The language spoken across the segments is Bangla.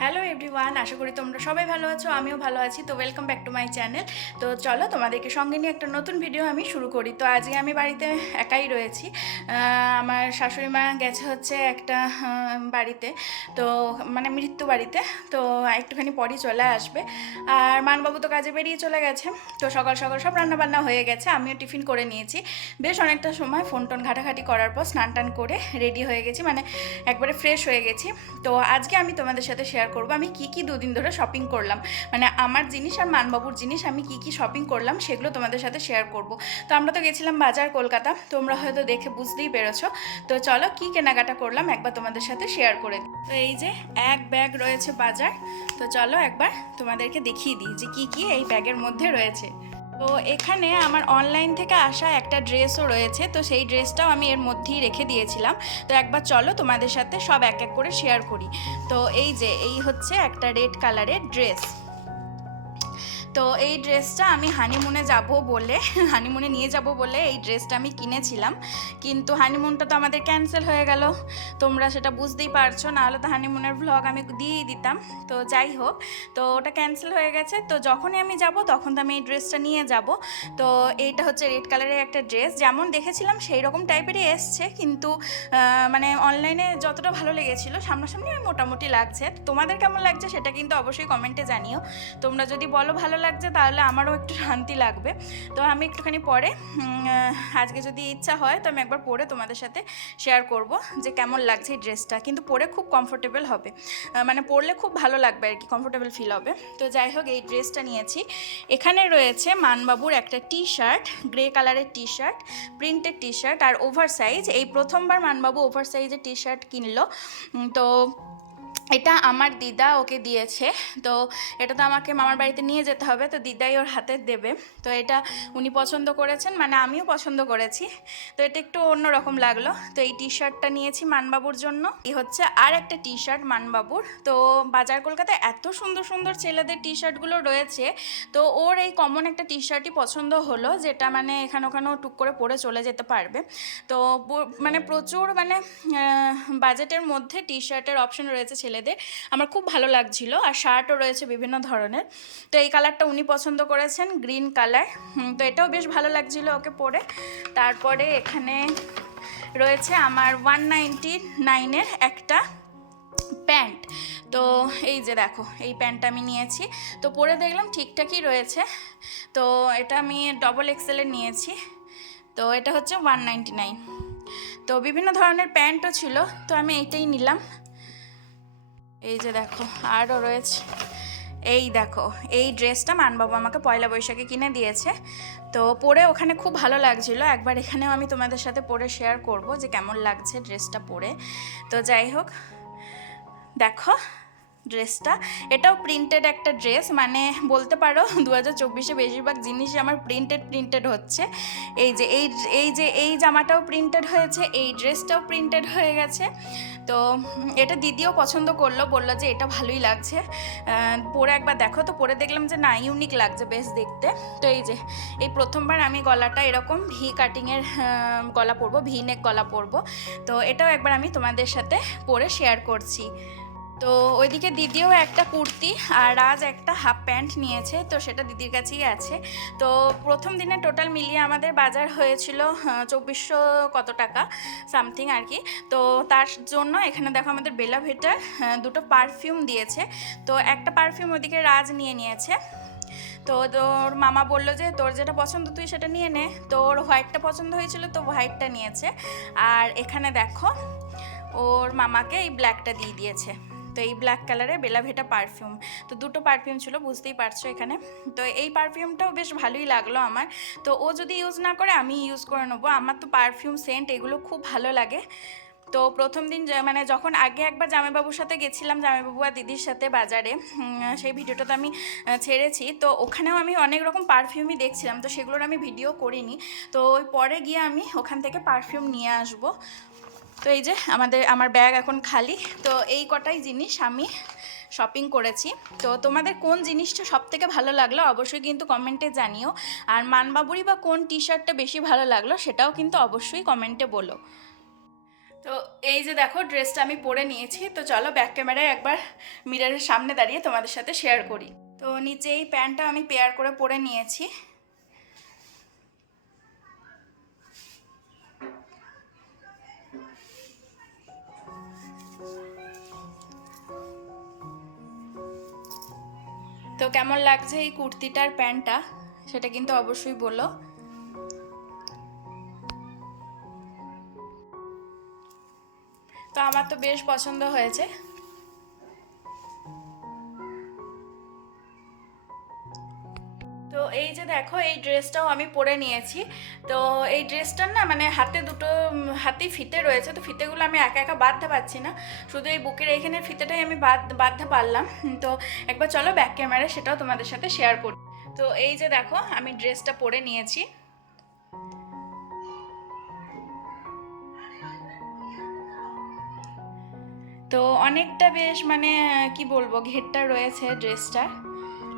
হ্যালো এভরিওয়ান, আশা করি তোমরা সবাই ভালো আছো, আমিও ভালো আছি। তো welcome back to my channel. তো চলো তোমাদেরকে সঙ্গে নিয়ে একটা নতুন ভিডিও আমি শুরু করি। তো আজকে আমি বাড়িতে একাই রয়েছি। আমার শাশুড়ি মা গেছে হচ্ছে একটা বাড়িতে, তো মানে মৃত্যু বাড়িতে। তো একটুখানি পরই চলে আসবে। আর মানবাবু তো কাজে বেরিয়ে চলে গেছে। তো সকাল সকাল সব রান্নাবান্না হয়ে গেছে, আমিও টিফিন করে নিয়েছি। বেশ অনেকটা সময় ফোন টোন ঘাটাঘাটি করার পর স্নান টান করে রেডি হয়ে গেছি, মানে একবারে ফ্রেশ হয়ে গেছি। তো আজকে আমি তোমাদের সাথে শেয়ার করব আমি কি কি দুদিন ধরে শপিং করলাম, মানে আমার জিনিস আর মানবাবুর জিনিস আমি কি কি শপিং করলাম সেগুলো তোমাদের সাথে শেয়ার করব। তো আমরা তো গেছিলাম বাজার কলকাতা, তোমরা হয়তো দেখে বুঝতেই পেরেছো। তো চলো কি কেনাকাটা করলাম একবার তোমাদের সাথে শেয়ার করে দিই। তো এই যে এক ব্যাগ রয়েছে বাজার, তো চলো একবার তোমাদেরকে দেখিয়ে দিই যে কি কি এই ব্যাগের মধ্যে রয়েছে। তো এখানে আমার অনলাইন থেকে আসা একটা ড্রেসও রয়েছে, তো সেই ড্রেসটাও আমি এর মধ্যেই রেখে দিয়েছিলাম। তো একবার চলো তোমাদের সাথে সব এক এক করে শেয়ার করি। তো এই যে এই হচ্ছে একটা রেড কালারের ড্রেস। তো এই ড্রেসটা আমি হানিমুনে নিয়ে যাব বলে এই ড্রেসটা আমি কিনেছিলাম, কিন্তু হানিমুনটা তো আমাদের ক্যান্সেল হয়ে গেল। তোমরা সেটা বুঝতেই পারছো, নাহলে তো হানিমুনের ভ্লগ আমি দিয়েই দিতাম। তো যাই হোক, তো ওটা ক্যান্সেল হয়ে গেছে। তো যখনই আমি যাব তখন তো আমি এই ড্রেসটা নিয়ে যাব। তো এইটা হচ্ছে রেড কালারের একটা ড্রেস, যেমন দেখেছিলাম সেই রকম টাইপেরই এসছে, কিন্তু মানে অনলাইনে যতটা ভালো লেগেছিলো সামনাসামনি মোটামুটি লাগছে। তোমাদের কেমন লাগছে সেটা কিন্তু অবশ্যই কমেন্টে জানিও। তোমরা যদি বলো ভালো লাগছে তাহলে আমারও একটু শান্তি লাগবে। তো আমি একটুখানি পরে আজকে যদি ইচ্ছা হয় তো আমি একবার পরে তোমাদের সাথে শেয়ার করব যে কেমন লাগছে এই ড্রেসটা। কিন্তু পরে খুব কমফোর্টেবল হবে, মানে পরলে খুব ভালো লাগবে আর কি, কমফোর্টেবল ফিল হবে। তো যাই হোক, এই ড্রেসটা নিয়েছি। এখানে রয়েছে মানবাবুর একটা টি শার্ট, গ্রে কালারের T shirt, printed T shirt আর ওভার সাইজ। এই প্রথমবার মানবাবু ওভার সাইজের টি শার্ট কিনলো। তো এটা আমার দিদা ওকে দিয়েছে। তো এটা তো আমাকে মামার বাড়িতে নিয়ে যেতে হবে, তো দিদাই ওর হাতে দেবে। তো এটা উনি পছন্দ করেছেন, মানে আমিও পছন্দ করেছি। তো এটা একটু অন্যরকম লাগলো। তো এই টি শার্টটা নিয়েছি মানবাবুর জন্য। এই হচ্ছে আর একটা টি শার্ট মানবাবুর। তো বাজার কলকাতায় এত সুন্দর সুন্দর ছেলেদের টি শার্টগুলো রয়েছে, তো ওর এই কমন একটা টি শার্টই পছন্দ হলো, যেটা মানে এখানে ওখানেও টুক করে পরে চলে যেতে পারবে। তো মানে প্রচুর মানে বাজেটের মধ্যে টি শার্টের অপশন রয়েছে ছেলেদের, আমার খুব ভালো লাগছিল। আর শার্টও রয়েছে বিভিন্ন ধরনের। তো এই কালারটা উনি পছন্দ করেছেন, গ্রিন কালার। তো এটাও বেশ ভালো লাগছিল ওকে পরে। তারপরে এখানে রয়েছে আমার 199-এর একটা প্যান্ট। তো এই যে দেখো, এই প্যান্টটা আমি নিয়েছি। তো পরে দেখলাম ঠিকঠাকই রয়েছে। তো এটা আমি ডবল এক্সেলের নিয়েছি। তো এটা হচ্ছে 199। তো বিভিন্ন ধরনের প্যান্টও ছিল, তো আমি এইটাই নিলাম। এই যে দেখো আরও রয়েছে। এই দেখো, এই ড্রেসটা মানবাবু আমাকে পয়লা বৈশাখে কিনে দিয়েছে। তো পরে ওখানে খুব ভালো লাগছিল। একবার এখানেও আমি তোমাদের সাথে পরে শেয়ার করব যে কেমন লাগছে ড্রেসটা পরে। তো যাই হোক, দেখো ড্রেসটা, এটাও প্রিন্টেড একটা ড্রেস, মানে বলতে পারো 2024-এ বেশিরভাগ জিনিসই আমার প্রিন্টেড হচ্ছে। এই জামাটাও প্রিন্টেড হয়েছে, এই ড্রেসটাও প্রিন্টেড হয়ে গেছে। তো এটা দিদিও পছন্দ করলো, বললো যে এটা ভালোই লাগছে, পরে একবার দেখো। তো পরে দেখলাম যে না, ইউনিক লাগছে বেশ দেখতে। তো এই প্রথমবার আমি গলাটা এরকম ভি কাটিংয়ের গলা পরবো, ভি নেক গলা পরবো। তো এটাও একবার আমি তোমাদের সাথে পরে শেয়ার করছি। তো ওইদিকে দিদিও একটা কুর্তি আর রাজ একটা হাফ প্যান্ট নিয়েছে, তো সেটা দিদির কাছেই আছে। তো প্রথম দিনে টোটাল মিলিয়ে আমাদের বাজার হয়েছিল 2400 কত টাকা সামথিং আর কি। তো তার জন্য এখানে দেখো আমাদের বেলা ভিটার দুটো পারফিউম দিয়েছে। তো একটা পারফিউম ওদিকে রাজ নিয়ে নিয়েছে। তো তোর মামা বললো যে তোর যেটা পছন্দ তুই সেটা নিয়ে নে। তো ওর হোয়াইটটা পছন্দ হয়েছিল, তো হোয়াইটটা নিয়েছে। আর এখানে দেখো ওর মামাকে এই ব্ল্যাকটা দিয়ে দিয়েছে। তো এই ব্ল্যাক কালারের বেলা ভেটা পারফিউম। তো দুটো পারফিউম ছিল, বুঝতেই পারছো এখানে। তো এই পারফিউমটাও বেশ ভালোই লাগলো আমার। তো ও যদি ইউজ না করে আমি ইউজ করে নেবো, আমার তো পারফিউম সেন্ট এগুলো খুব ভালো লাগে। তো প্রথম দিন মানে যখন আগে একবার জামাইবাবুর সাথে গেছিলাম, জামাইবাবু আর দিদির সাথে বাজারে, সেই ভিডিওটা তো আমি ছেড়েছি। তো ওখানেও আমি অনেক রকম পারফিউমই দেখছিলাম, তো সেগুলোর আমি ভিডিও করিনি। তো ওই পরে গিয়ে আমি ওখান থেকে পারফিউম নিয়ে আসবো। তো এই যে আমার ব্যাগ এখন খালি। তো এই কটাই জিনিস আমি শপিং করেছি। তো তোমাদের কোন জিনিসটা সবথেকে ভালো লাগলো অবশ্যই কিন্তু কমেন্টে জানিও। আর মানবাবুরই বা কোন টি শার্টটা বেশি ভালো লাগলো সেটাও কিন্তু অবশ্যই কমেন্টে বলো। তো এই যে দেখো ড্রেসটা আমি পরে নিয়েছি। তো চলো ব্যাক ক্যামেরায় একবার মিররের সামনে দাঁড়িয়ে তোমাদের সাথে শেয়ার করি। তো নিচে এই প্যান্টটা আমি পেয়ার করে পরে নিয়েছি। তো কেমন লাগছে এই কুর্তিটার প্যান্টটা সেটা কিন্তু অবশ্যই বলো। তো আমার তো বেশ পছন্দ হয়েছে। তো এই যে দেখো এই ড্রেসটাও আমি পরে নিয়েছি। তো এই ড্রেসটার না মানে হাতে দুটো হাতেই ফিতে রয়েছে, তো ফিতেগুলো আমি একা একা বাঁধতে পারছি না, শুধু এই বুকের এইখানের ফিতেটাই আমি বাঁধতে পারলাম। তো একবার চলো ব্যাক ক্যামেরা সেটাও তোমাদের সাথে শেয়ার করি। তো এই যে দেখো আমি ড্রেসটা পরে নিয়েছি। তো অনেকটা বেশ মানে কি বলবো ঘেরটা রয়েছে ড্রেসটা,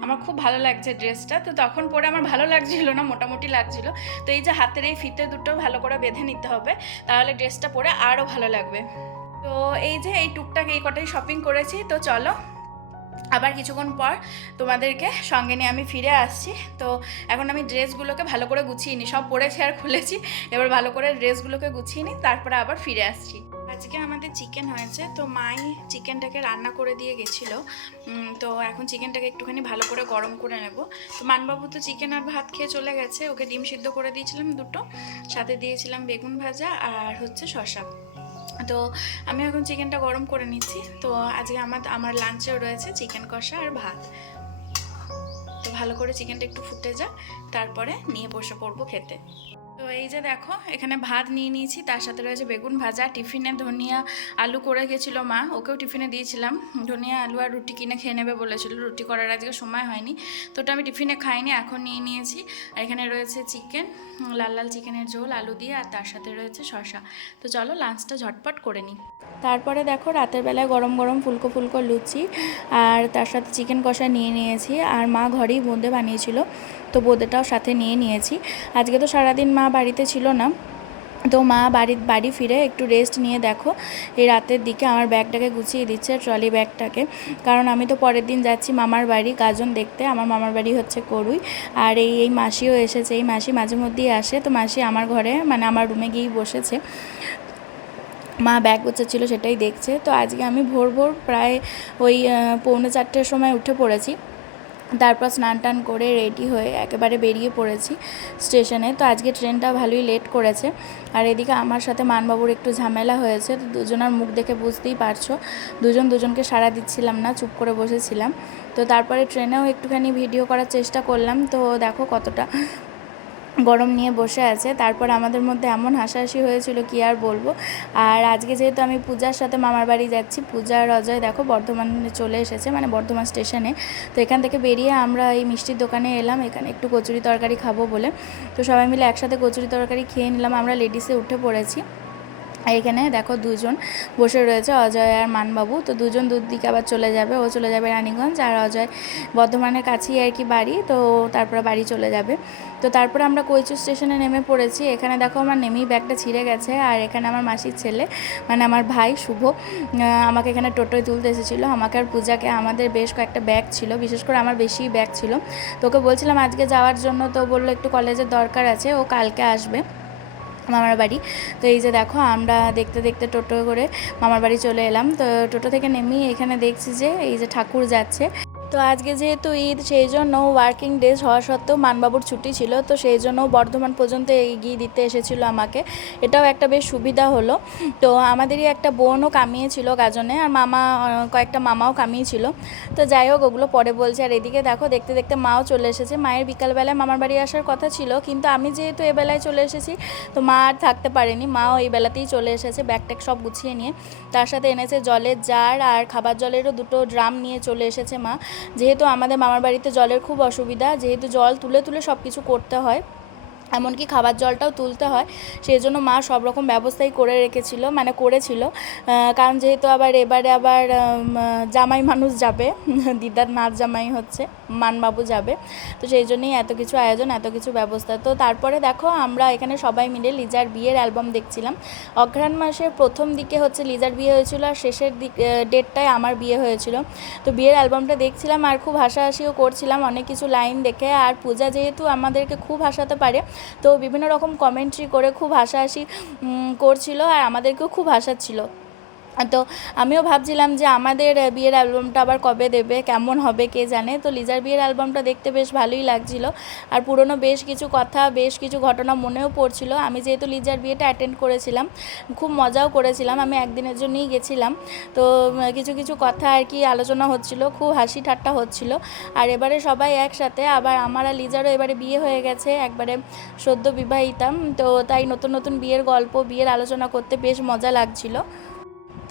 আমার খুব ভালো লাগছে ড্রেসটা। তো তখন পরে আমার ভালো লাগছিল না, মোটামুটি লাগছিল। তো এই যে হাতের এই ফিতে দুটো ভালো করে বেঁধে নিতে হবে, তাহলে ড্রেসটা পরে আরও ভালো লাগবে। তো এই যে এই টুকটাক এই কটাই শপিং করেছি। তো চলো আবার কিছুক্ষণ পর তোমাদেরকে সঙ্গে নিয়ে আমি ফিরে আসছি। তো এখন আমি ড্রেসগুলোকে ভালো করে গুছিয়ে নিই, সব পরেছি আর খুলেছি, এবার ভালো করে ড্রেসগুলোকে গুছিয়ে নিই, তারপরে আবার ফিরে আসছি। আজকে আমাদের চিকেন হয়েছে, তো মাই চিকেনটাকে রান্না করে দিয়ে গেছিলো। তো এখন চিকেনটাকে একটুখানি ভালো করে গরম করে নেব। তো মানবাবু তো চিকেন আর ভাত খেয়ে চলে গেছে, ওকে ডিম সিদ্ধ করে দিয়েছিলাম দুটো, সাথে দিয়েছিলাম বেগুন ভাজা আর হচ্ছে শসা। তো আমি এখন চিকেনটা গরম করে নিচ্ছি। তো আজকে আমার লাঞ্চেও রয়েছে চিকেন কষা আর ভাত। তো ভালো করে চিকেনটা একটু ফুটে যাক, তারপরে নিয়ে বসে পড়বো খেতে। তো এই যে দেখো এখানে ভাত নিয়ে নিয়েছি, তার সাথে রয়েছে বেগুন ভাজা। টিফিনে ধনিয়া আলু করে গেছিলো মা, ওকেও টিফিনে দিয়েছিলাম। ধনিয়া আলু আর রুটি কিনে খেয়ে নেবে বলেছিল, রুটি করার আজকে সময় হয়নি, তো ওটা আমি টিফিনে খাইনি, এখন নিয়ে নিয়েছি। আর এখানে রয়েছে চিকেন, লাল লাল চিকেনের ঝোল আলু দিয়ে, আর তার সাথে রয়েছে শসা। তো চলো লাঞ্চটা ঝটপট করে নিই। তারপরে দেখো রাতের বেলায় গরম গরম ফুলকো ফুলকো লুচি আর তার সাথে চিকেন কষা নিয়ে নিয়েছি। আর মা ঘরেই বোঁদে বানিয়েছিল, তো বোঁদেটাও সাথে নিয়ে নিয়েছি। আজকে তো সারাদিন মা বাড়িতে ছিল না, তো মা বাড়ি ফিরে একটু রেস্ট নিয়ে দেখো এই রাতের দিকে আমার ব্যাগটাকে গুছিয়ে দিচ্ছে, ট্রলি ব্যাগটাকে। কারণ আমি তো পরের দিন যাচ্ছি মামার বাড়ি গাজন দেখতে, আমার মামার বাড়ি হচ্ছে করুই। আর এই মাসিও এসেছে, এই মাসি মাঝে মধ্যেই আসে। তো মাসি আমার ঘরে মানে আমার রুমে গিয়েই বসেছে, মা ব্যাগ গোছাচ্ছিল সেটাই দেখছে। তো আজকে আমি ভোর প্রায় ওই 3:45 সময় উঠে পড়েছি, তারপর স্নান টান করে রেডি হয়ে একেবারে বেরিয়ে পড়েছি স্টেশনে। তো আজকে ট্রেনটা ভালোই লেট করেছে। আর এদিকে আমার সাথে মানবাবুর একটু ঝামেলা হয়েছে, তো দুজনের মুখ দেখে বুঝতেই পারছো, দুজনকে সাড়া দিচ্ছিলাম না, চুপ করে বসেছিলাম। তো তারপরে ট্রেনেও একটুখানি ভিডিও করার চেষ্টা করলাম। তো দেখো কতটা গরম নিয়ে বসে আছে। তারপর আমাদের মধ্যে এমন হাসাহাসি হয়েছিল কি আর বলবো। আর আজকে যেহেতু আমি পূজার সাথে মামার বাড়ি যাচ্ছি, পূজা আর অজয় দেখো বর্ধমানে চলে এসেছে, মানে বর্ধমান স্টেশনে। তো এখান থেকে বেরিয়ে আমরা এই মিষ্টির দোকানে এলাম, এখানে একটু কচুরি তরকারি খাবো বলে। তো সবাই মিলে একসাথে কচুরি তরকারি খেয়ে নিলাম, আমরা লেডিসে উঠে পড়েছি। এখানে দেখো দুজন বসে রয়েছে, অজয় আর মানবাবু। তো দুজন দিকে আবার চলে যাবে, ও চলে যাবে রানীগঞ্জ, আর অজয় বর্ধমানের কাছেই আর কি বাড়ি, তো তারপরে বাড়ি চলে যাবে। তো তারপরে আমরা কৈচু স্টেশনে নেমে পড়েছি। এখানে দেখো আমার নেমেই ব্যাগটা ছিঁড়ে গেছে, আর এখানে আমার মাসির ছেলে মানে আমার ভাই শুভ আমাকে এখানে টোটোয় তুলতে এসেছিলো, আমাকে আর পূজাকে। আমাদের বেশ কয়েকটা ব্যাগ ছিল, বিশেষ করে আমার বেশি ব্যাগ ছিল। তো ওকে বলছিলাম আজকে যাওয়ার জন্য, তো বললো একটু কলেজের দরকার আছে, ও কালকে আসবে মামার বাড়ি। তো এই যে দেখো আমরা দেখতে দেখতে টোটো করে মামার বাড়ি চলে এলাম। তো টোটো থেকে নেমেই এখানে দেখছি যে এই যে ঠাকুর যাচ্ছে। তো আজকে যেহেতু ঈদ, সেই জন্য ওয়ার্কিং ডেজ হওয়া সত্ত্বেও মানবাবুর ছুটি ছিল, তো সেই জন্য বর্ধমান পর্যন্ত এগিয়ে দিতে এসেছিলো আমাকে। এটাও একটা বেশ সুবিধা হলো। তো আমাদেরই একটা বোনও কামিয়েছিল গাজনে, আর কয়েকটা মামাও কামিয়েছিল। তো যাই হোক ওগুলো পরে বলছে। আর এদিকে দেখো দেখতে দেখতে মাও চলে এসেছে। মায়ের বিকালবেলায় মামার বাড়ি আসার কথা ছিল, কিন্তু আমি যেহেতু এবেলায় চলে এসেছি, তো মা আর থাকতে পারেনি, মাও এই বেলাতেই চলে এসেছে ব্যাগ ট্যাগ সব গুছিয়ে নিয়ে। তার সাথে এনেছে জলের জার আর খাবার জলেরও দুটো ড্রাম নিয়ে চলে এসেছে মা। যেহেতু আমাদের মামার বাড়িতে জলের খুব অসুবিধা, যেহেতু জল তুলে তুলে সব কিছু করতে হয়, এমনকি খাবার জলটাও তুলতে হয়, সেই জন্য মা সব রকম ব্যবস্থাই করে রেখেছিল, মানে করেছিল। কারণ যেহেতু আবার এবারে আবার জামাই মানুষ যাবে, দিদার নাচ জামাই হচ্ছে, মানবাবু যাবে, তো সেই জন্যই এত কিছু আয়োজন, এত কিছু ব্যবস্থা। তো তারপরে দেখো আমরা এখানে সবাই মিলে লিজার বিয়ের অ্যালবাম দেখছিলাম। অঘ্রাণ মাসের প্রথম দিকে হচ্ছে লিজার বিয়ে হয়েছিল, আর শেষের ডেটটায় আমার বিয়ে হয়েছিল। তো বিয়ের অ্যালবামটা দেখছিলাম আর খুব হাসাহাসিও করছিলাম অনেক কিছু লাইন দেখে। আর পূজা যেহেতু আমাদেরকে খুব হাসাতে পারে, তো বিভিন্ন রকম কমেন্ট্রি করে খুব হাসাহাসি করছিল আর আমাদেরকেও খুব হাসাচ্ছিল। তো আমিও ভাবছিলাম যে আমাদের বিয়ের অ্যালবামটা আবার কবে দেবে, কেমন হবে কে জানে। তো লিজার বিয়ের অ্যালবামটা দেখতে বেশ ভালোই লাগছিল, আর পুরনো বেশ কিছু কথা, বেশ কিছু ঘটনা মনেও পড়ছিল। আমি যেহেতু লিজার বিয়েটা অ্যাটেন্ড করেছিলাম, খুব মজাও করেছিলাম, আমি একদিনের জন্যই গেছিলাম। তো কিছু কিছু কথা আর কি আলোচনা হচ্ছিল, খুব হাসি ঠাট্টা হচ্ছিল। আর এবারে সবাই একসাথে, আবার আমার আর লিজারও এবারে বিয়ে হয়ে গেছে, একবারে সদ্য বিবাহিতাম। তো তাই নতুন নতুন বিয়ের গল্প, বিয়ের আলোচনা করতে বেশ মজা লাগছিল।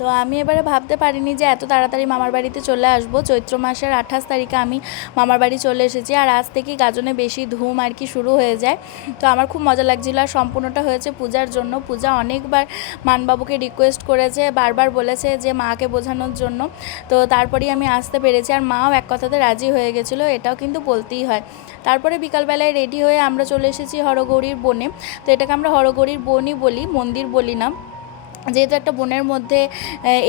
তো আমি এবারে ভাবতে পারিনি যে এত তাড়াতাড়ি মামার বাড়িতে চলে আসবো। চৈত্র মাসের 28 তারিখে আমি মামার বাড়ি চলে এসেছি, আর আজ থেকেই গাজনে বেশি ধুম আর কি শুরু হয়ে যায়। তো আমার খুব মজা লাগছিলো, আর সম্পূর্ণটা হয়েছে পূজার জন্য। পূজা অনেকবার মানবাবুকে রিকোয়েস্ট করেছে, বারবার বলেছে যে মাকে বোঝানোর জন্য, তো তারপরেই আমি আসতে পেরেছি। আর মাও এক কথাতে রাজি হয়ে গেছিলো, এটাও কিন্তু বলতেই হয়। তারপরে বিকালবেলায় রেডি হয়ে আমরা চলে এসেছি হরগৌরীর বনে। তো এটাকে আমরা হরগৌরীর বনই বলি, মন্দির বলি না, যেহেতু একটা বনের মধ্যে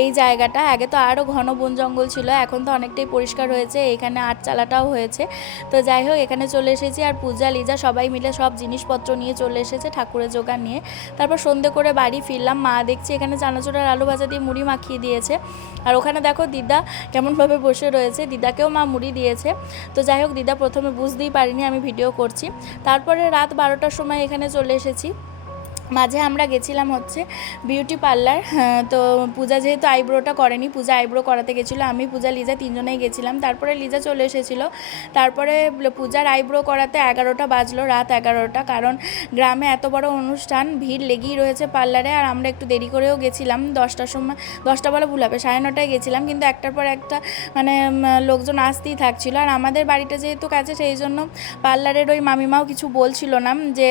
এই জায়গাটা। আগে তো আরও ঘন বন জঙ্গল ছিল, এখন তো অনেকটাই পরিষ্কার হয়েছে, এখানে আটচালাটাও হয়েছে। তো যাই হোক, এখানে চলে এসেছি, আর পূজা লিজা সবাই মিলে সব জিনিসপত্র নিয়ে চলে এসেছে, ঠাকুরের জোগাড় নিয়ে। তারপর সন্ধে করে বাড়ি ফিরলাম। মা দেখছি এখানে চানাচুর আর আলু ভাজা দিয়ে মুড়ি মাখিয়ে দিয়েছে, আর ওখানে দেখো দিদা কেমনভাবে বসে রয়েছে, দিদাকেও মা মুড়ি দিয়েছে। তো যাই হোক, দিদা প্রথমে বুঝতেই পারিনি আমি ভিডিও করছি। তারপরে রাত 12টার সময় এখানে চলে এসেছি। মাঝে আমরা গেছিলাম হচ্ছে বিউটি পার্লার। তো পূজা যেহেতু আইব্রোটা করেনি, পূজা আইব্রো করাতে গেছিলো, আমি পূজা লিজা তিনজনেই গেছিলাম। তারপরে লিজা চলে এসেছিলো। তারপরে পূজার আইব্রো করাতে 11টা বাজলো, রাত 11টা। কারণ গ্রামে এত বড় অনুষ্ঠান, ভিড় লেগেই রয়েছে পার্লারে। আর আমরা একটু দেরি করেও গেছিলাম, 10টার সময়, 10টা বলে ভুল হবে, 9:30টায় গেছিলাম। কিন্তু একটার পর একটা মানে লোকজন আসতেই থাকছিলো। আর আমাদের বাড়িটা যেহেতু কাছে, সেই জন্য পার্লারের ওই মামিমাও কিছু বলছিল না যে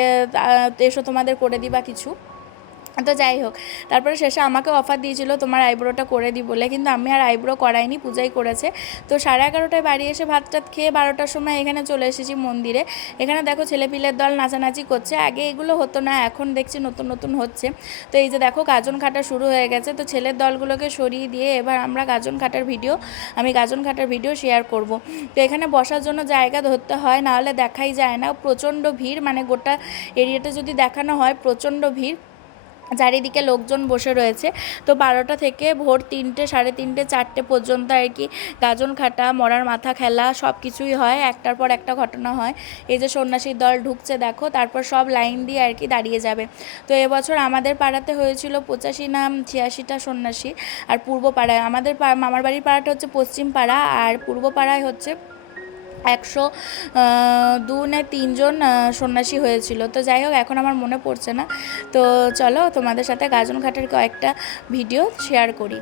এসো তোমাদের করে দিবা কিছু। তো যাই হোক, তারপরে শেষে আমাকে অফার দিয়েছিল তোমার আইব্রোটা করে দিই বলে, কিন্তু আমি আর আইব্রো করাইনি, পূজাই করেছে। তো 11:30টায় বাড়ি এসে ভাত টাত খেয়ে 12টার সময় এখানে চলে এসেছি মন্দিরে। এখানে দেখো ছেলেপিলের দল নাচানাচি করছে, আগে এগুলো হতো না, এখন দেখছি নতুন নতুন হচ্ছে। তো এই যে দেখো গাজন কাটা শুরু হয়ে গেছে। তো ছেলের দলগুলোকে সরিয়ে দিয়ে এবার আমরা গাজন কাটার ভিডিও শেয়ার করব। তো এখানে বসার জন্য জায়গা ধরতে হয়, নাহলে দেখাই যায় না, প্রচণ্ড ভিড়। মানে গোটা এরিয়াটা যদি দেখানো হয়, প্রচণ্ড ভিড়, চারিদিকে লোকজন বসে রয়েছে। তো 12টা থেকে ভোর 3টে, 3:30, 4টে পর্যন্ত আর কি গাজন খাটা, মরার মাথা খেলা সব কিছুই হয়, একটার পর একটা ঘটনা হয়। এই যে সন্ন্যাসীর দল ঢুকছে দেখো, তারপর সব লাইন দিয়ে আর কি দাঁড়িয়ে যাবে। তো এবছর আমাদের পাড়াতে হয়েছিল 85 না 86টা সন্ন্যাসী। আর পূর্ব পাড়ায়, আমাদের মামার বাড়ির পাড়াটা হচ্ছে পশ্চিম পাড়া, আর পূর্ব পাড়ায় হচ্ছে 102 না 3 জন সন্ন্যাসী হয়েছিল। তো যাই হোক, এখন আমার মনে পড়ছে না। তো চলো তোমাদের সাথে গাজন ঘাটের কয়েকটা ভিডিও শেয়ার করি।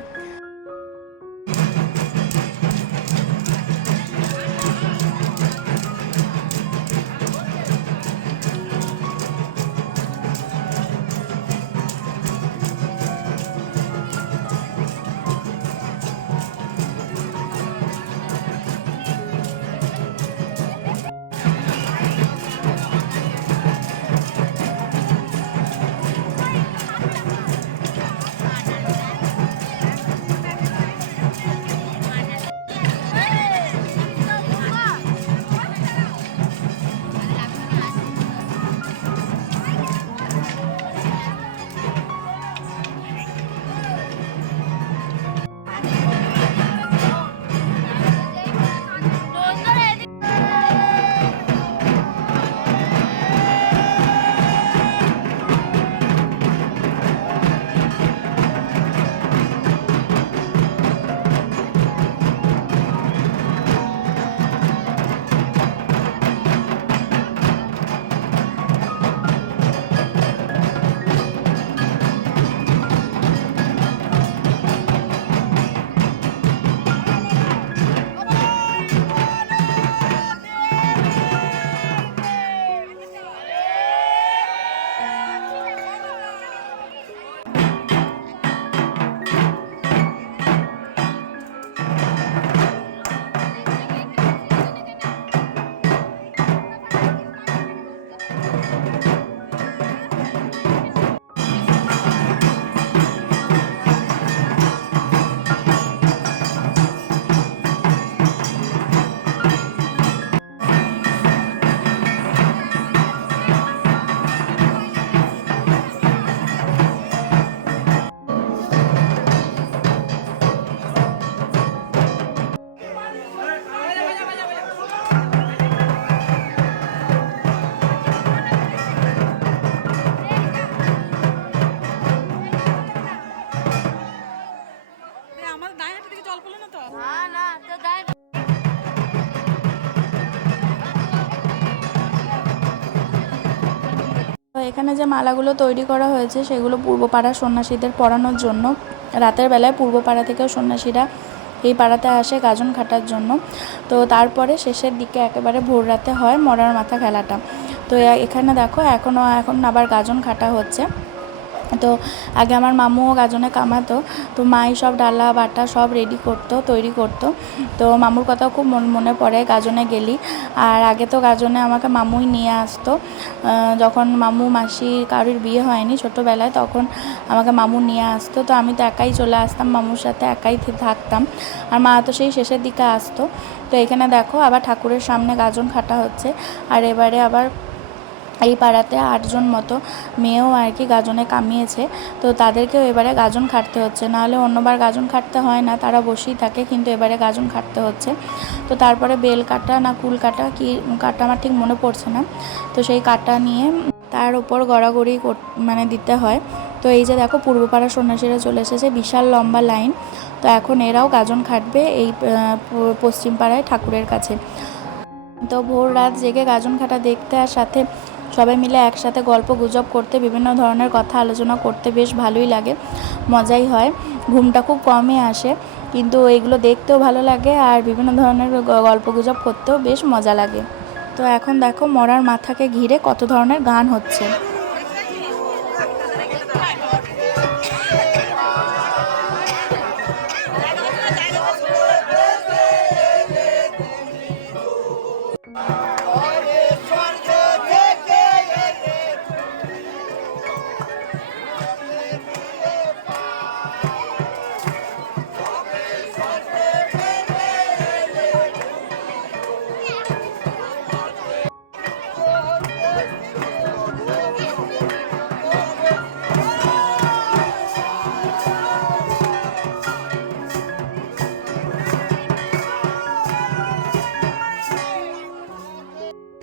এখানে যে মালাগুলো তৈরি করা হয়েছে সেগুলো পূর্বপাড়া সন্ন্যাসীদের পরানোর জন্য। রাতের বেলায় পূর্বপাড়া থেকেও সন্ন্যাসীরা এই পাড়াতে আসে গাজন খাটার জন্য। তো তারপরে শেষের দিকে একেবারে ভোর রাতে হয় মরার মাথা খেলাটা। তো এখানে দেখো এখন আবার গাজন খাটা হচ্ছে। তো আগে আমার মামুও গাজনে কামাতো, তো মাই সব ডালা বাটা সব রেডি করতো, তৈরি করতো। তো মামুর কথাও খুব মনে পড়ে গাজনে গেলি। আর আগে তো গাজনে আমাকে মামুই নিয়ে আসতো। যখন মামু মাসি কারোর বিয়ে হয়নি ছোটোবেলায়, তখন আমাকে মামু নিয়ে আসতো। তো আমি তো একাই চলে আসতাম মামুর সাথে, একাই থাকতাম। আর মা তো সেই শেষের দিকে আসতো। তো এখানে দেখো আবার ঠাকুরের সামনে গাজন খাটা হচ্ছে। আর এবারে আবার এই পাড়াতে 8 জন মতো মেয়েও আর কি গাজনে কামিয়েছে। তো তাদেরকেও এবারে গাজন খাটতে হচ্ছে, নাহলে অন্যবার গাজন খাটতে হয় না, তারা বসেই থাকে, কিন্তু এবারে গাজন খাটতে হচ্ছে। তো তারপরে বেল কাটা না কুল কাটা কি কাটা আমার ঠিক মনে পড়ছে না, তো সেই কাটা নিয়ে তার উপর গড়াগড়ি মানে দিতে হয়। তো এই যে দেখো পূর্বপাড়া সন্ন্যাসীরা চলে এসেছে, বিশাল লম্বা লাইন। তো এখন এরাও গাজন খাটবে এই পশ্চিম পাড়ায় ঠাকুরের কাছে। তো ভোর রাত জেগে গাজন খাটা দেখতে আর সাথে সবাই মিলে একসাথে গল্প গুজব করতে, বিভিন্ন ধরনের কথা আলোচনা করতে বেশ ভালোই লাগে, মজাই হয়। ঘুমটা খুব কমই আসে, কিন্তু এইগুলো দেখতেও ভালো লাগে আর বিভিন্ন ধরনের গল্প গুজব করতেও বেশ মজা লাগে। তো এখন দেখো মরার মাথাকে ঘিরে কত ধরনের গান হচ্ছে।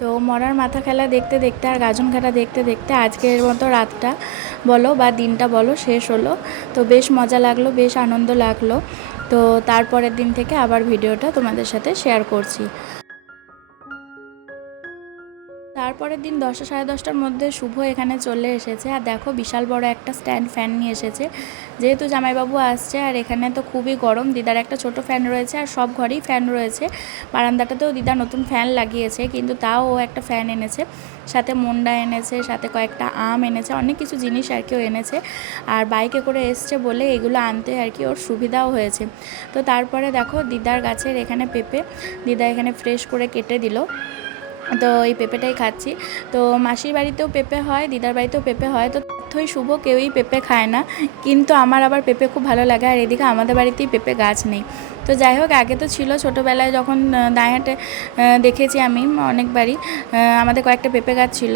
তো মরার মাথা খেলা দেখতে দেখতে আর গাজন খেলা দেখতে দেখতে আজকের মতো রাতটা বলো বা দিনটা বলো শেষ হলো। তো বেশ মজা লাগলো, বেশ আনন্দ লাগলো। তো তারপরের দিন থেকে আবার ভিডিওটা তোমাদের সাথে শেয়ার করছি। তারপরের দিন 10টা সাড়ে 10টার মধ্যে শুভ এখানে চলে এসেছে। আর দেখো বিশাল বড় একটা স্ট্যান্ড ফ্যান নিয়ে এসেছে, যেহেতু জামাইবাবু আসছে। আর এখানে তো খুবই গরম, দিদার একটা ছোট ফ্যান রয়েছে আর সব ঘরেই ফ্যান রয়েছে। বারান্দাটাতেও দিদা নতুন ফ্যান লাগিয়েছে, কিন্তু তাও ও একটা ফ্যান এনেছে, সাথে মন্ডা এনেছে, সাথে কয়েকটা আম এনেছে, অনেক কিছু জিনিস আর কি ও এনেছে। আর বাইকে করে এসছে বলে এগুলো আনতে আর কি ওর সুবিধাও হয়েছে। তো তারপরে দেখো দিদার গাছের এখানে পেঁপে দিদা এখানে ফ্রেশ করে কেটে দিল। তো এই পেঁপেটাই খাচ্ছি। তো মাসির বাড়িতেও পেঁপে হয়, দিদার বাড়িতেও পেঁপে হয়। তো তথ্যই শুভ কেউই পেঁপে খায় না, কিন্তু আমার আবার পেঁপে খুব ভালো লাগে। আর এদিকে আমাদের বাড়িতেই পেঁপে গাছ নেই। তো যাই হোক, আগে তো ছিল ছোটোবেলায় যখন দাঁড়াতে দেখেছি আমি অনেকবারই, আমাদের কয়েকটা পেঁপে গাছ ছিল,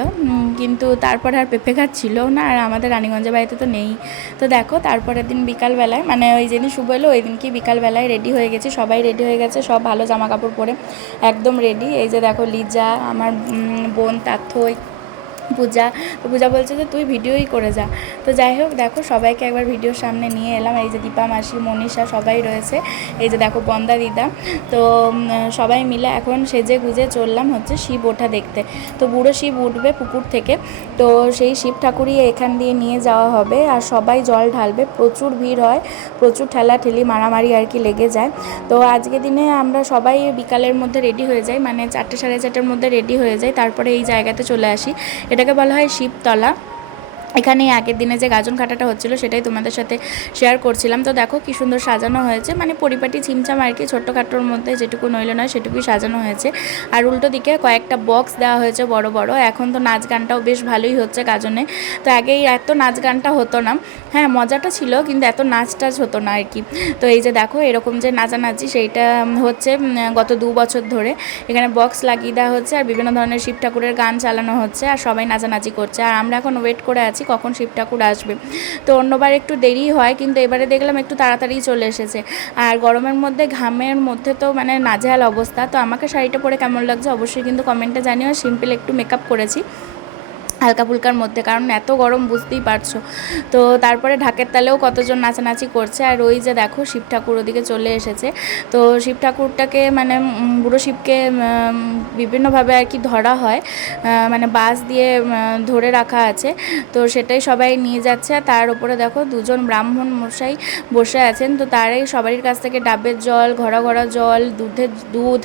কিন্তু তারপরে আর পেঁপে গাছ ছিল না। আর আমাদের রানীগঞ্জের বাড়িতে তো নেই। তো দেখো তারপরের দিন বিকালবেলায়, মানে ওই যেদিন শুভ এলো ওই দিনকে বিকালবেলায় রেডি হয়ে গেছি, সবাই রেডি হয়ে গেছে, সব ভালো জামা কাপড় পরে একদম রেডি। এই যে দেখো লিজা, আমার বোন তাথই, পূজা। তো পূজা বলছে যে তুই ভিডিওই করে যা। তো যাই হোক দেখো সবাইকে একবার ভিডিওর সামনে নিয়ে এলাম। এই যে দীপা মাসি, মনীষা সবাই রয়েছে, এই যে দেখো বন্দা দিদা। তো সবাই মিলে এখন সেজে গুজে চললাম হচ্ছে শিব ওঠা দেখতে। তো বুড়ো শিব উঠবে পুকুর থেকে, তো সেই শিব ঠাকুরই এখান দিয়ে নিয়ে যাওয়া হবে। আর সবাই জল ঢালবে, প্রচুর ভিড় হয়, প্রচুর ঠেলাঠেলি মারামারি আর কি লেগে যায়। তো আজকে দিনে আমরা সবাই বিকালের মধ্যে রেডি হয়ে যাই, মানে 4টে সাড়ে 4টের মধ্যে রেডি হয়ে যাই, তারপরে এই জায়গাতে চলে আসি। এটাকে বলা হয় শিবতলা। এখানে আগের দিনে যে গাজন কাটাটা হচ্ছিলো সেটাই তোমাদের সাথে শেয়ার করছিলাম। তো দেখো কি সুন্দর সাজানো হয়েছে, মানে পরিপাটি ছিমছাম আর কি, ছোট্টখাটোর মধ্যে যেটুকু নইলে নয় সেটুকুই সাজানো হয়েছে। আর উল্টো দিকে কয়েকটা বক্স দেওয়া হয়েছে বড় বড়। এখন তো নাচ গানটাও বেশ ভালোই হচ্ছে গাজনে। তো আগে এত নাচ গানটা হতো না, হ্যাঁ মজাটা ছিল, কিন্তু এত নাচ টাচ হতো না আর কি। তো এই যে দেখো এরকম যে নাচানাচি সেইটা হচ্ছে গত 2 বছর ধরে এখানে বক্স লাগিয়ে দেওয়া হচ্ছে, আর বিভিন্ন ধরনের শিব ঠাকুরের গান চালানো হচ্ছে, আর সবাই নাচানাচি করছে। আর আমরা এখন ওয়েট করে আছি কখন শিব ঠাকুর আসবে। তো অন্যবার একটু দেরি হয়, কিন্তু এবারে দেখলাম একটু তাড়াতাড়ি চলে এসেছে। আর গরমের মধ্যে ঘামের মধ্যে তো মানে নাজেহাল অবস্থা। তো আমাকে শাড়িটা পরে কেমন লাগছে অবশ্যই কিন্তু কমেন্টে জানিও। সিম্পল একটু মেকআপ করেছি, হালকা ফুলকার মধ্যে, কারণ এত গরম বুঝতেই পারছো। তো তারপরে ঢাকের তালেও কতজন নাচানাচি করছে। আর ওই যে দেখো শিব ঠাকুর ওদিকে চলে এসেছে। তো শিব ঠাকুরটাকে মানে বুড়ো শিবকে বিভিন্নভাবে আর কি ধরা হয়, মানে বাঁশ দিয়ে ধরে রাখা আছে। তো সেটাই সবাই নিয়ে যাচ্ছে। তার উপরে দেখো দুজন ব্রাহ্মণ মশাই বসে আছেন। তো তারাই সবারই কাছ থেকে ডাবের জল, ঘরা ঘরা জল, দুধ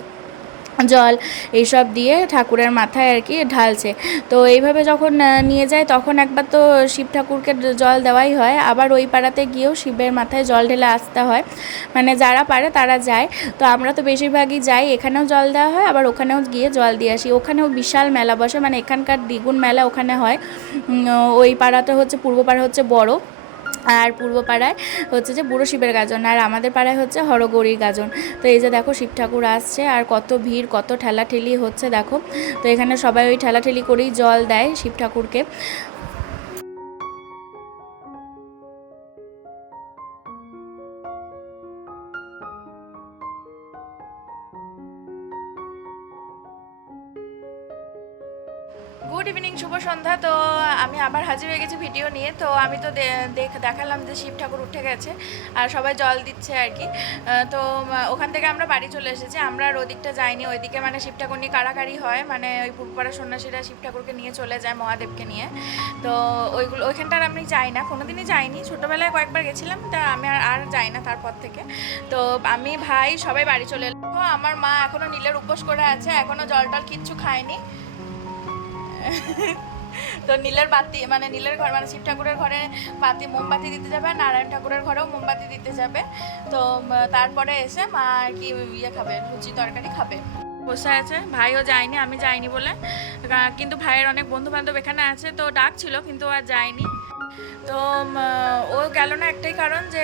জল এইসব দিয়ে ঠাকুরের মাথায় আর কি ঢালছে। তো এইভাবে যখন নিয়ে যায় তখন একবার তো শিব ঠাকুরকে জল দেওয়াই হয়, আবার ওই পাড়াতে গিয়েও শিবের মাথায় জল ঢেলে আসতে হয়। মানে যারা পারে তারা যায়। তো আমরা তো বেশিরভাগই যাই, এখানেও জল দেওয়া হয়, আবার ওখানেও গিয়ে জল দিয়ে আসি। ওখানেও বিশাল মেলা বসে, মানে এখানকার দ্বিগুণ মেলা ওখানে হয়। ওই পাড়াটা হচ্ছে, পূর্ব পাড়া হচ্ছে বড়, আর পূর্ব পাড়ায় হচ্ছে যে বুড়ো শিবের গাজন, আর আমাদের পাড়ায় হচ্ছে হরগৌরীর গাজন। তো এই যে দেখো শিব ঠাকুর আসছে, আর কত ভিড়, কত ঠেলাঠেলি হচ্ছে দেখো। তো এখানে সবাই ওই ঠেলাঠেলি করেই জল দেয় শিব ঠাকুরকে। গুড ইভিনিং, শুভ সন্ধ্যা। তো আমি আবার হাজির হয়ে গেছি ভিডিও নিয়ে। তো আমি তো দেখালাম যে শিব ঠাকুর উঠে গেছে আর সবাই জল দিচ্ছে আর কি। তো ওখান থেকে আমরা বাড়ি চলে এসেছি। আমরা আর ওদিকটা যাইনি, ওইদিকে মানে শিব ঠাকুর নিয়ে কাড়াকাড়ি হয়, মানে ওই পূর্বপাড়া সন্ন্যাসীরা শিব ঠাকুরকে নিয়ে চলে যায়, মহাদেবকে নিয়ে। তো ওইখানটার আমি যাই না, কোনোদিনই যাইনি। ছোটোবেলায় কয়েকবার গেছিলাম, তা আমি আর যাই না তারপর থেকে। তো আমি ভাই সবাই বাড়ি চলে এলো। আমার মা এখনও নীলের উপোস করে আছে, এখনও জল টল কিচ্ছু খায়নি। তো নীলের বাতি, মানে নীলের ঘর, মানে শিব ঠাকুরের ঘরে বাতি, মোমবাতি দিতে যাবে, আর নারায়ণ ঠাকুরের ঘরেও মোমবাতি দিতে যাবে। তো তারপরে এসে মা আর কি ইয়ে খাবে, লুচি তরকারি খাবে। বসে আছে, ভাইও যায়নি, আমি যাইনি বলে। কিন্তু ভাইয়ের অনেক বন্ধু বান্ধব এখানে আছে, তো ডাক ছিল কিন্তু আর যায়নি। তো ও গেল না একটাই কারণ যে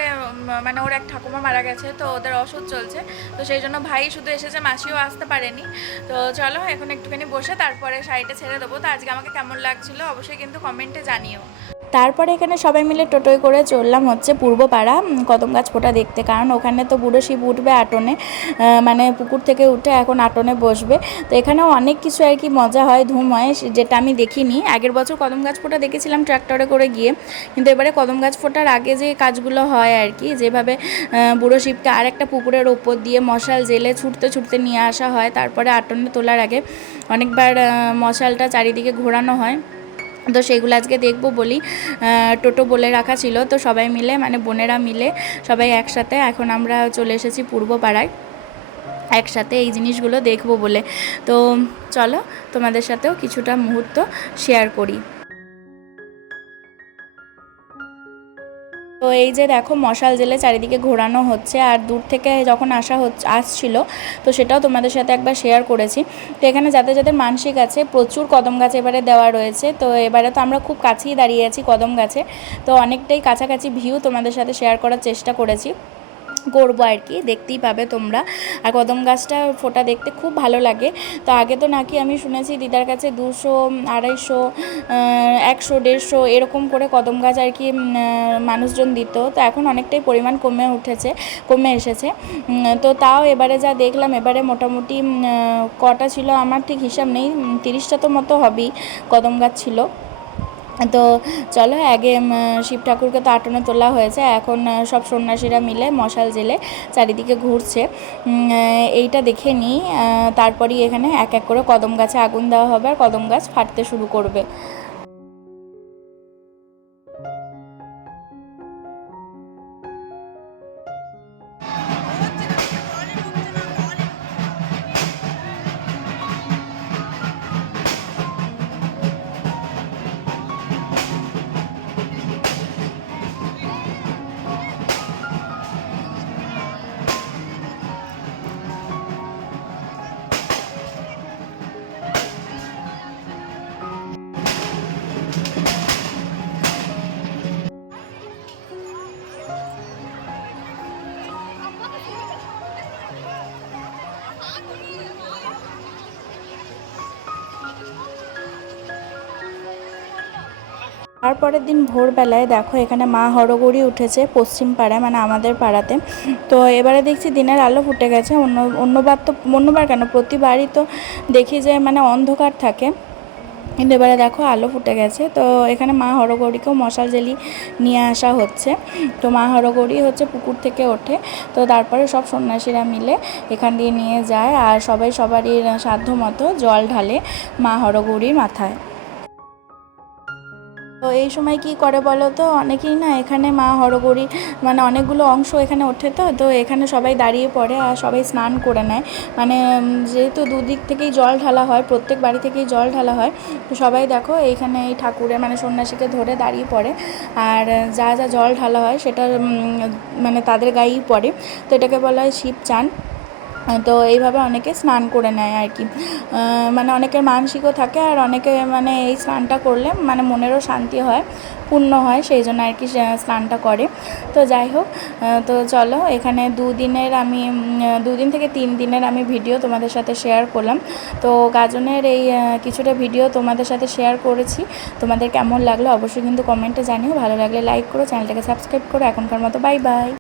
মানে ওর এক ঠাকুমা মারা গেছে, তো ওদের ওষুধ চলছে। তো সেই জন্য ভাই শুধু এসেছে, মাসিও আসতে পারেনি। তো চলো এখন একটুখানি বসে তারপরে শাড়িটা ছেড়ে দেবো। তো আজকে আমাকে কেমন লাগছিলো অবশ্যই কিন্তু কমেন্টে জানিও। তারপরে এখানে সবাই মিলে টোটোয় করে চললাম হচ্ছে পূর্বপাড়া কদম গাছ ফোটা দেখতে, কারণ ওখানে তো বুড়ো শিব উঠবে আটনে, মানে পুকুর থেকে উঠে এখন আটনে বসবে। তো এখানেও অনেক কিছু আর কি মজা হয়, ধুম হয়, যেটা আমি দেখিনি। আগের বছর কদম গাছ ফোটা দেখেছিলাম ট্র্যাক্টরে করে গিয়ে, কিন্তু এবারে কদম গাছ ফোটার আগে যে কাজগুলো হয় আর কি, যেভাবে বুড়ো শিবকে আর একটা পুকুরের ওপর দিয়ে মশাল জেলে ছুটতে ছুটতে নিয়ে আসা হয়, তারপরে আটনে তোলার আগে অনেকবার মশালটা চারিদিকে ঘোরানো হয়। তো সেগুলো আজকে দেখবো বলি টোটো বলে রাখা ছিল। তো সবাই মিলে, মানে বোনেরা মিলে সবাই একসাথে এখন আমরা চলে এসেছি পূর্ব পাড়ায়, একসাথে এই জিনিসগুলো দেখবো বলে। তো চলো তোমাদের সাথেও কিছুটা মুহূর্ত শেয়ার করি। তো এই যে দেখো মশাল জেলে চারিদিকে ঘোরানো হচ্ছে, আর দূর থেকে যখন আসছিল, তো সেটাও তোমাদের সাথে একবার শেয়ার করেছি। তো এখানে যাদের যাদের মানসিক আছে, প্রচুর কদম গাছ এবারে দেওয়া রয়েছে। তো এবারে তো আমরা খুব কাছেই দাঁড়িয়ে আছি কদম গাছে, তো অনেকটাই কাছাকাছি ভিউ তোমাদের সাথে শেয়ার করার চেষ্টা করেছি, করবো আর কি, দেখতেই পাবে তোমরা। আর কদম গাছটা ফোটা দেখতে খুব ভালো লাগে। তো আগে তো নাকি আমি শুনেছি দিদার কাছে 200, 250, 100, 150 এরকম করে কদম গাছ আর কি মানুষজন দিত। তো এখন অনেকটাই পরিমাণ কমে এসেছে। তো তাও এবারে যা দেখলাম, এবারে মোটামুটি কটা ছিল আমার ঠিক হিসাব নেই, 30টা তো মতো হবেই কদম গাছ ছিল। তো চলো আগে শিব ঠাকুরকে তো আটনে তোলা হয়েছে, এখন সব সন্ন্যাসীরা মিলে মশাল জেলে চারিদিকে ঘুরছে, এইটা দেখে নিই। তারপরেই এখানে এক এক করে কদম গাছে আগুন দেওয়া হবে, আর কদম গাছ ফাটতে শুরু করবে। তারপরের দিন ভোরবেলায় দেখো এখানে মা হরগৌরী উঠেছে পশ্চিম পাড়ায়, মানে আমাদের পাড়াতে। তো এবারে দেখছি দিনের আলো ফুটে গেছে। অন্যবার কেন, প্রতিবারই তো দেখি যে মানে অন্ধকার থাকে। কিন্তু এবারে দেখো আলো ফুটে গেছে। তো এখানে মা হরগৌরীকেও মশাল জেলি নিয়ে আসা হচ্ছে। তো মা হরগৌরী হচ্ছে পুকুর থেকে ওঠে, তো তারপরে সব সন্ন্যাসীরা মিলে এখান দিয়ে নিয়ে যায় আর সবাই সবারই সাধ্য মতো জল ঢালে মা হরগৌরীর মাথায়। তো এই সময় কি করে বলো তো, অনেকেই না এখানে মা হরগৌরী মানে অনেকগুলো অংশ এখানে ওঠে, তো এখানে সবাই দাঁড়িয়ে পড়ে আর সবাই স্নান করে নেয়। মানে যেহেতু দুদিক থেকেই জল ঢালা হয়, প্রত্যেক বাড়ি থেকেই জল ঢালা হয়, তো সবাই দেখো এইখানে এই ঠাকুরে মানে সন্ন্যাসীকে ধরে দাঁড়িয়ে পড়ে আর যা যা জল ঢালা হয় সেটা মানে তাদের গায়েই পড়ে। তো এটাকে বলা হয় শিব চান। তো এইভাবে অনেকে স্নান করে নেয় আর কি। মানে অনেকের মানসিকও থাকে আর অনেকে মানে এই স্নানটা করলে মানে মনেরও শান্তি হয়, পুণ্য হয়, সেই জন্য আর কি স্নানটা করে। তো যাই হোক, তো চলো এখানে 2 থেকে 3 দিনের আমি ভিডিও তোমাদের সাথে শেয়ার করলাম। তো গাজনের এই কিছুটা ভিডিও তোমাদের সাথে শেয়ার করেছি। তোমাদের কেমন লাগলো অবশ্যই কিন্তু কমেন্টে জানিও। ভালো লাগলে লাইক করো, চ্যানেলটাকে সাবস্ক্রাইব করো। এখনকার মতো বাই বাই।